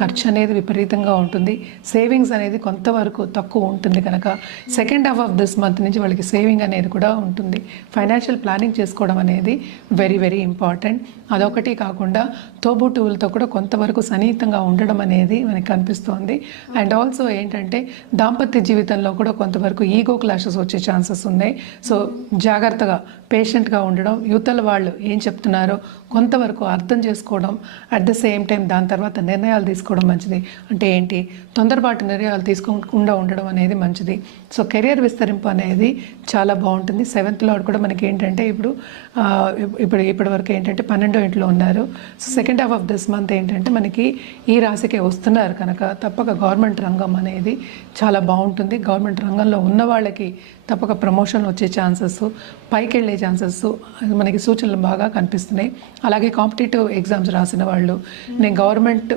ఖర్చు అనేది విపరీతంగా ఉంటుంది, సేవింగ్స్ అనేది కొంతవరకు తక్కువ ఉంటుంది కనుక second half of this month నుంచి వాళ్ళకి సేవింగ్ అనేది కూడా ఉంటుంది. ఫైనాన్షియల్ ప్లానింగ్ చేసుకోవడం అనేది వెరీ వెరీ ఇంపార్టెంట్. అదొకటి కాకుండా తోబుట్టువులతో కూడా కొంతవరకు సన్నిహితంగా ఉండడం అనేది మనకి కనిపిస్తోంది. అండ్ ఆల్సో ఏంటంటే దాంపత్య జీవితంలో కూడా కొంతవరకు ఈగో క్లాషెస్ వచ్చే ఛాన్సెస్ ఉన్నాయి. సో జాగ్రత్తగా పేషెంట్గా ఉండడం, యువతల వాళ్ళు ఏం చెప్తున్నారో కొంతవరకు అర్థం చేసుకోవడం, అట్ ద సేమ్ టైం దాని తర్వాత నిర్ణయాలు తీసుకోవడం మంచిది. అంటే ఏంటి, తొందరపాటు నిర్ణయాలు తీసుకోకుండా ఉండడం అనేది మంచిది. సో కెరియర్ విస్తరింపు అనేది చాలా బాగుంటుంది. 7th లార్డ్ కూడా మనకి ఏంటంటే ఇప్పటి వరకు ఏంటంటే 12వ ఇంట్లో ఉన్నారు. So second half of this month ఏంటంటే మనకి ఈ రాశికే వస్తున్నారు కనుక తప్పక గవర్నమెంట్ రంగం అనేది చాలా బాగుంటుంది. గవర్నమెంట్ రంగంలో ఉన్న వాళ్ళకి తప్పక ప్రమోషన్ వచ్చే ఛాన్సెస్, పైకి వెళ్ళే ఛాన్సెస్ మనకి సూచనలు బాగా కనిపిస్తున్నాయి. అలాగే కాంపిటేటివ్ ఎగ్జామ్స్ రాసిన వాళ్ళు, నేను గవర్నమెంట్